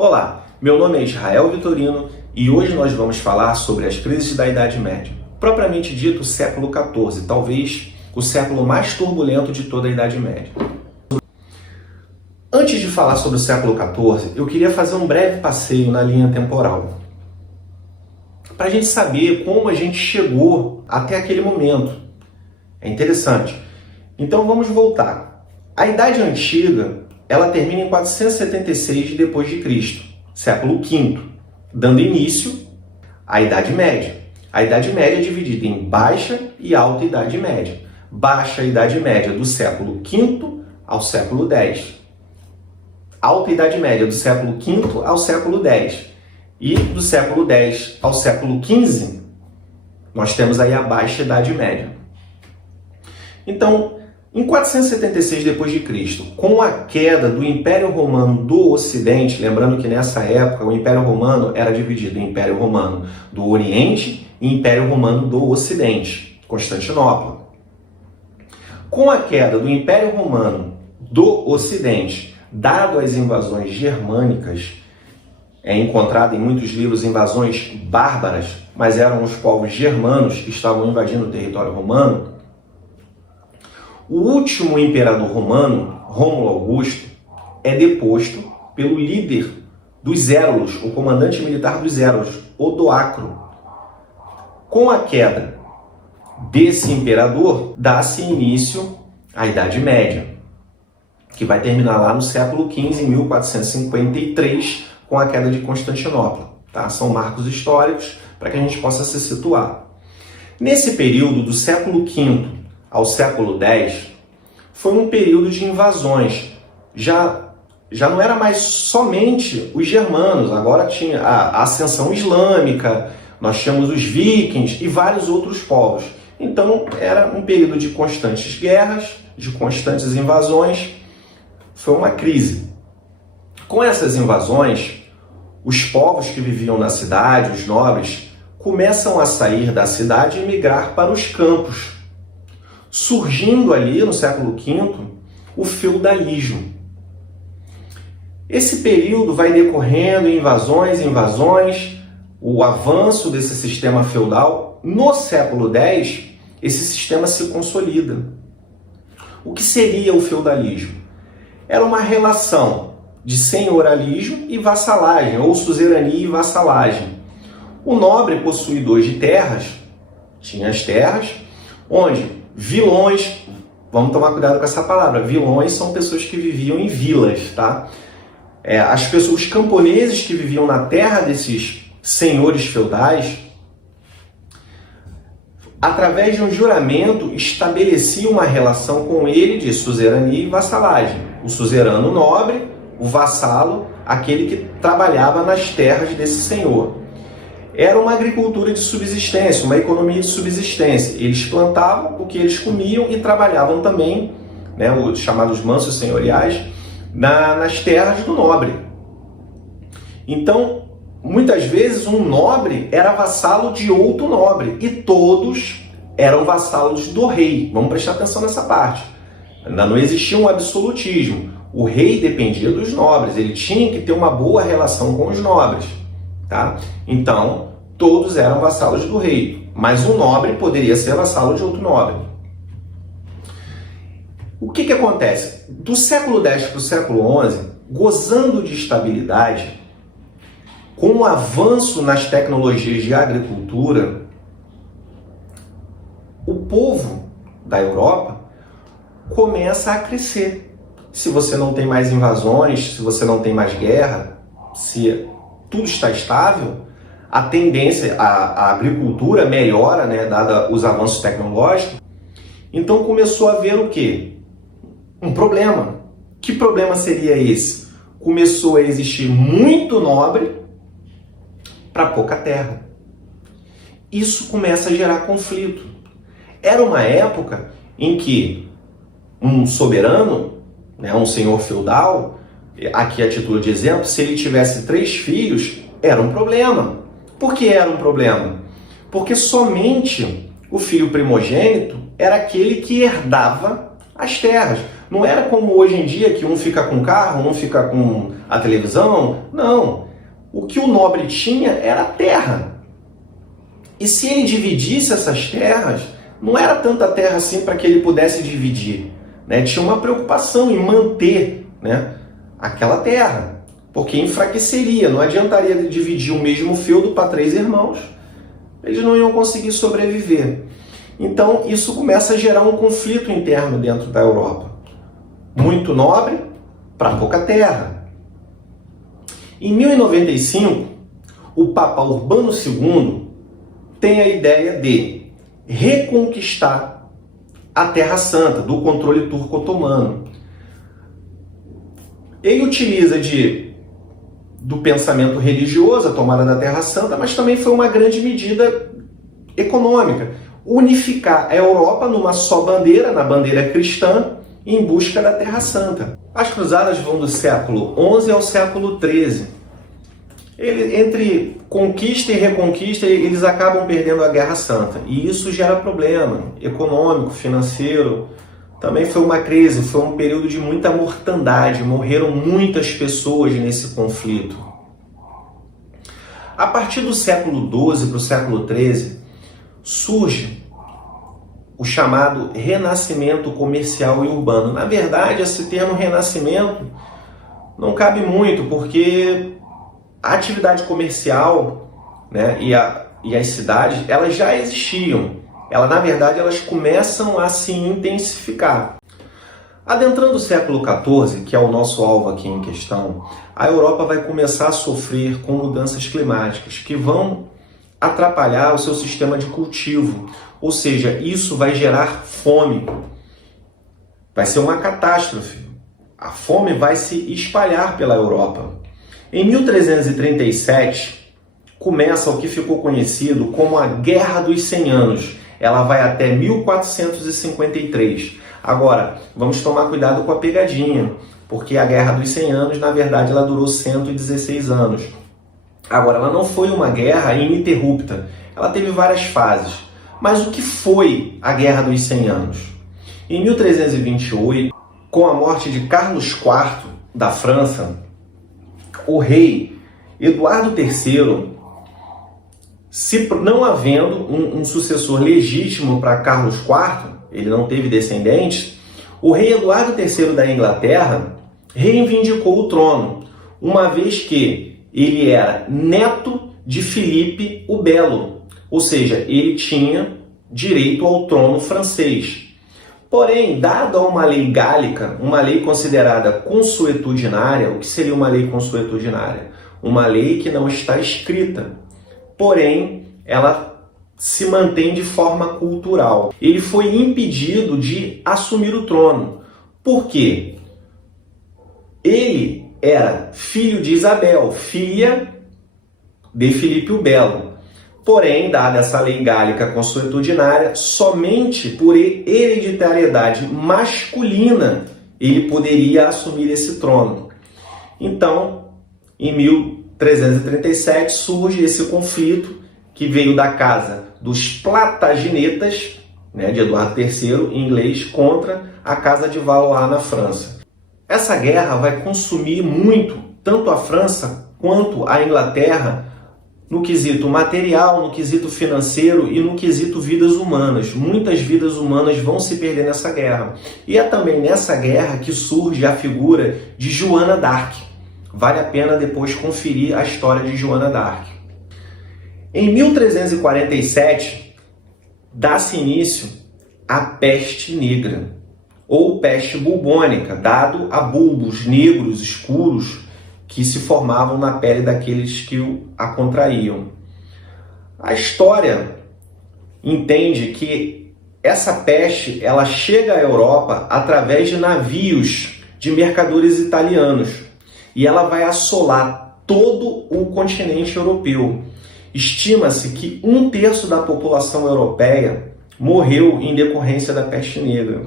Olá, meu nome é Israel Vitorino e hoje nós vamos falar sobre as crises da Idade Média. Propriamente dito, o século XIV, talvez o século mais turbulento de toda a Idade Média. Antes de falar sobre o século XIV, eu queria fazer um breve passeio na linha temporal, para a gente saber como a gente chegou até aquele momento. É interessante. Então vamos voltar. A Idade Antiga, ela termina em 476 depois de Cristo, século V, dando início à Idade Média. A Idade Média é dividida em Baixa e Alta Idade Média. Baixa Idade Média do século V ao século X. Alta Idade Média do século V ao século X. E do século X ao século XV, nós temos aí a Baixa Idade Média. Então, em 476 d.C., com a queda do Império Romano do Ocidente, lembrando que nessa época o Império Romano era dividido em Império Romano do Oriente e Império Romano do Ocidente, Constantinopla. Com a queda do Império Romano do Ocidente, dado as invasões germânicas, é encontrado em muitos livros invasões bárbaras, mas eram os povos germanos que estavam invadindo o território romano. O último imperador romano, Rômulo Augusto, é deposto pelo líder dos Érulos, o comandante militar dos Érulos, Odoacro. Com a queda desse imperador, dá-se início à Idade Média, que vai terminar lá no século XV, em 1453, com a queda de Constantinopla. Tá? São marcos históricos para que a gente possa se situar. Nesse período, do século V ao século X, foi um período de invasões. Já não era mais somente os germanos, agora tinha a ascensão islâmica, nós tínhamos os vikings e vários outros povos. Então era um período de constantes guerras, de constantes invasões, foi uma crise. Com essas invasões, os povos que viviam na cidade, os nobres, começam a sair da cidade e migrar para os campos, surgindo ali no século V o feudalismo. Esse período vai decorrendo em invasões, o avanço desse sistema feudal. No século X, esse sistema se consolida. O que seria o feudalismo? Era uma relação de senhoralismo e vassalagem, ou suzerania e vassalagem. O nobre possuidor de terras tinha as terras, onde vilões, vamos tomar cuidado com essa palavra, vilões são pessoas que viviam em vilas, tá? Os camponeses que viviam na terra desses senhores feudais, através de um juramento, estabeleciam uma relação com ele de suzerania e vassalagem. O suzerano nobre, o vassalo, aquele que trabalhava nas terras desse senhor. Era uma agricultura de subsistência, uma economia de subsistência. Eles plantavam o que eles comiam e trabalhavam também, né, os chamados mansos senhoriais, nas terras do nobre. Então, muitas vezes um nobre era vassalo de outro nobre e todos eram vassalos do rei. Vamos prestar atenção nessa parte. Ainda não existia um absolutismo. O rei dependia dos nobres, ele tinha que ter uma boa relação com os nobres. Tá? Então, todos eram vassalos do rei, mas um nobre poderia ser vassalo de outro nobre. O que acontece? Do século X para o século XI, gozando de estabilidade, com o avanço nas tecnologias de agricultura, o povo da Europa começa a crescer. Se você não tem mais invasões, se você não tem mais guerra, se tudo está estável, a tendência, a agricultura melhora, né, dada os avanços tecnológicos. Então começou a haver o quê? Um problema. Que problema seria esse? Começou a existir muito nobre para pouca terra. Isso começa a gerar conflito. Era uma época em que um soberano, né, um senhor feudal, aqui a título de exemplo, se ele tivesse 3 filhos, era um problema. Por que era um problema? Porque somente o filho primogênito era aquele que herdava as terras. Não era como hoje em dia, que um fica com carro, um fica com a televisão. Não. O que o nobre tinha era a terra. E se ele dividisse essas terras, não era tanta terra assim para que ele pudesse dividir, né? Tinha uma preocupação em manter, né, aquela terra, porque enfraqueceria. Não adiantaria dividir o mesmo feudo para 3 irmãos. Eles não iam conseguir sobreviver. Então isso começa a gerar um conflito interno dentro da Europa. Muito nobre para pouca terra. Em 1095, o Papa Urbano II tem a ideia de reconquistar a Terra Santa do controle turco-otomano. Ele utiliza do pensamento religioso a tomada da Terra Santa, mas também foi uma grande medida econômica. Unificar a Europa numa só bandeira, na bandeira cristã, em busca da Terra Santa. As cruzadas vão do século XI ao século XIII. Entre conquista e reconquista, eles acabam perdendo a Guerra Santa. E isso gera problema econômico, financeiro. Também foi uma crise, foi um período de muita mortandade. Morreram muitas pessoas nesse conflito. A partir do século XII para o século XIII, surge o chamado renascimento comercial e urbano. Na verdade, esse termo renascimento não cabe muito, porque a atividade comercial, né, e as cidades, elas já existiam. Na verdade, elas começam a se intensificar. Adentrando o século XIV, que é o nosso alvo aqui em questão, a Europa vai começar a sofrer com mudanças climáticas que vão atrapalhar o seu sistema de cultivo. Ou seja, isso vai gerar fome. Vai ser uma catástrofe. A fome vai se espalhar pela Europa. Em 1337, começa o que ficou conhecido como a Guerra dos 100 Anos. Ela vai até 1453. Agora, vamos tomar cuidado com a pegadinha, porque a Guerra dos 100 Anos, na verdade, ela durou 116 anos. Agora, ela não foi uma guerra ininterrupta. Ela teve várias fases. Mas o que foi a Guerra dos 100 Anos? Em 1328, com a morte de Carlos IV da França, o rei Eduardo III, não havendo um sucessor legítimo para Carlos IV, ele não teve descendentes, o rei Eduardo III da Inglaterra reivindicou o trono, uma vez que ele era neto de Filipe o Belo, ou seja, ele tinha direito ao trono francês. Porém, dada uma lei gálica, uma lei considerada consuetudinária, o que seria uma lei consuetudinária? Uma lei que não está escrita, porém, ela se mantém de forma cultural. Ele foi impedido de assumir o trono. Por quê? Ele era filho de Isabel, filha de Filipe o Belo. Porém, dada essa lei gálica consuetudinária, somente por hereditariedade masculina ele poderia assumir esse trono. Então, em 1337 surge esse conflito que veio da casa dos Plantagenetas, né, de Eduardo III, em inglês, contra a casa de Valois na França. Essa guerra vai consumir muito, tanto a França quanto a Inglaterra, no quesito material, no quesito financeiro e no quesito vidas humanas. Muitas vidas humanas vão se perder nessa guerra. E é também nessa guerra que surge a figura de Joana d'Arc. Vale a pena depois conferir a história de Joana d'Arc. Em 1347, dá-se início à peste negra, ou peste bubônica, dado a bulbos negros escuros que se formavam na pele daqueles que a contraíam. A história entende que essa peste ela chega à Europa através de navios de mercadores italianos e ela vai assolar todo o continente europeu. Estima-se que 1/3 da população europeia morreu em decorrência da peste negra.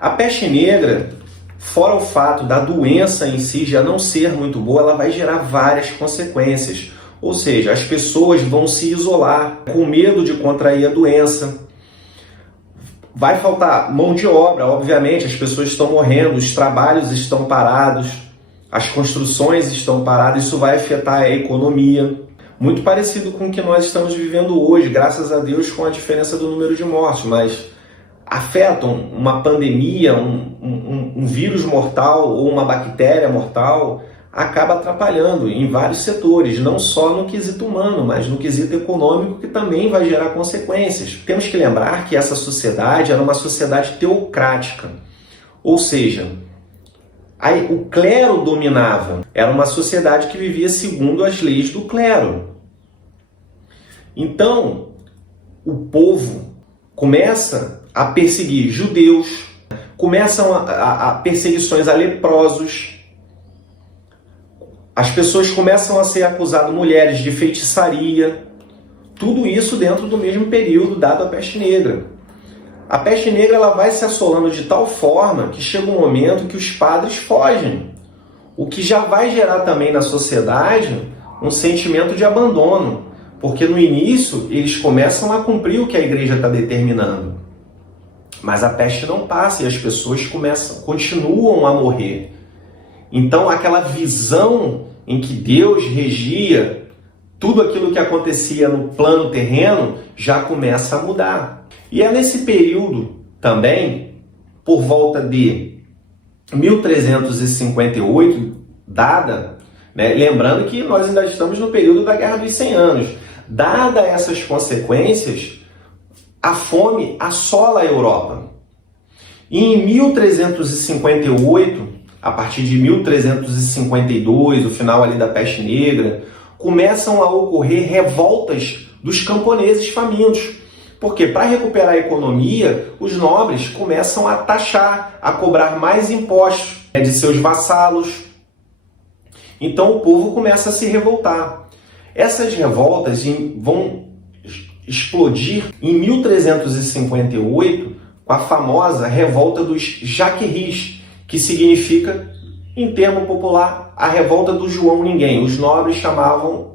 A peste negra, fora o fato da doença em si já não ser muito boa, ela vai gerar várias consequências. Ou seja, as pessoas vão se isolar com medo de contrair a doença. Vai faltar mão de obra, obviamente, as pessoas estão morrendo, os trabalhos estão parados, as construções estão paradas, isso vai afetar a economia. Muito parecido com o que nós estamos vivendo hoje, graças a Deus, com a diferença do número de mortes, mas afetam uma pandemia, um vírus mortal ou uma bactéria mortal, acaba atrapalhando em vários setores, não só no quesito humano, mas no quesito econômico, que também vai gerar consequências. Temos que lembrar que essa sociedade era uma sociedade teocrática, ou seja, o clero dominava, era uma sociedade que vivia segundo as leis do clero. Então, o povo começa a perseguir judeus, começam a perseguições a leprosos, as pessoas começam a ser acusadas, mulheres, de feitiçaria, tudo isso dentro do mesmo período dado a peste negra. A peste negra ela vai se assolando de tal forma que chega um momento que os padres fogem, o que já vai gerar também na sociedade um sentimento de abandono, porque no início eles começam a cumprir o que a igreja está determinando, mas a peste não passa e as pessoas continuam a morrer. Então aquela visão em que Deus regia tudo aquilo que acontecia no plano terreno já começa a mudar. E é nesse período também, por volta de 1358, lembrando que nós ainda estamos no período da Guerra dos 100 Anos, dada essas consequências, a fome assola a Europa. E em 1358, a partir de 1352, o final ali da peste negra, começam a ocorrer revoltas dos camponeses famintos. Porque para recuperar a economia, os nobres começam a taxar, a cobrar mais impostos de seus vassalos. Então o povo começa a se revoltar. Essas revoltas vão explodir em 1358 com a famosa revolta dos Jaqueris, que significa, em termo popular, a revolta do João Ninguém. Os nobres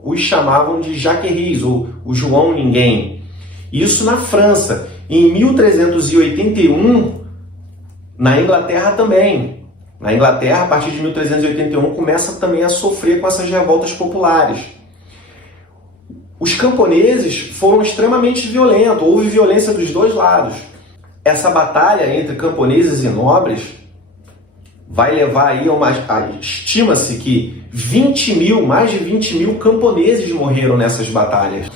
os chamavam de Jaqueris, ou o João Ninguém. Isso na França. Em 1381, na Inglaterra também. Na Inglaterra, a partir de 1381, começa também a sofrer com essas revoltas populares. Os camponeses foram extremamente violentos, houve violência dos dois lados. Essa batalha entre camponeses e nobres vai levar aí estima-se que mais de 20 mil camponeses morreram nessas batalhas.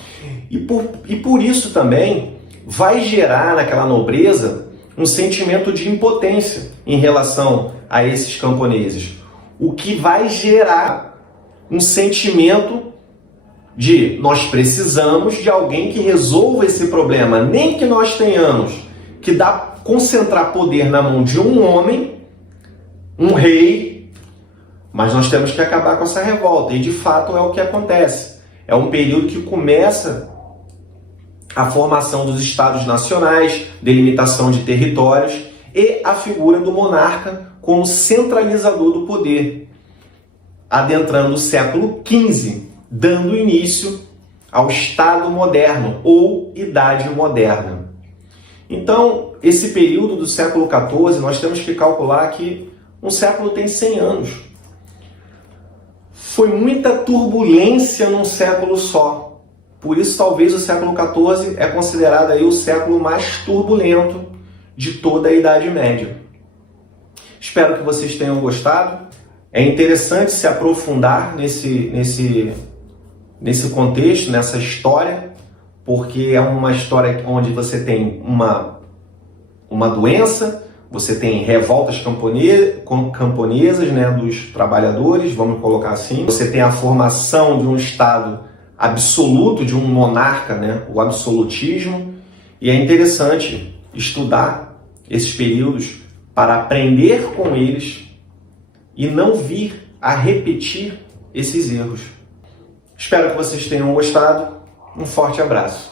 E por isso também vai gerar naquela nobreza um sentimento de impotência em relação a esses camponeses. O que vai gerar um sentimento de nós precisamos de alguém que resolva esse problema. Nem que nós tenhamos que concentrar poder na mão de um homem, um rei, mas nós temos que acabar com essa revolta. E de fato é o que acontece. É um período que começa a formação dos estados nacionais, delimitação de territórios e a figura do monarca como centralizador do poder, adentrando o século XV, dando início ao Estado moderno ou Idade Moderna. Então, esse período do século XIV, nós temos que calcular que um século tem 100 anos. Foi muita turbulência num século só. Por isso, talvez o século XIV é considerado aí o século mais turbulento de toda a Idade Média. Espero que vocês tenham gostado. É interessante se aprofundar nesse contexto, nessa história, porque é uma história onde você tem uma doença, você tem revoltas camponesas, dos trabalhadores, vamos colocar assim. Você tem a formação de um Estado absoluto, de um monarca, o absolutismo. E é interessante estudar esses períodos para aprender com eles e não vir a repetir esses erros. Espero que vocês tenham gostado. Um forte abraço.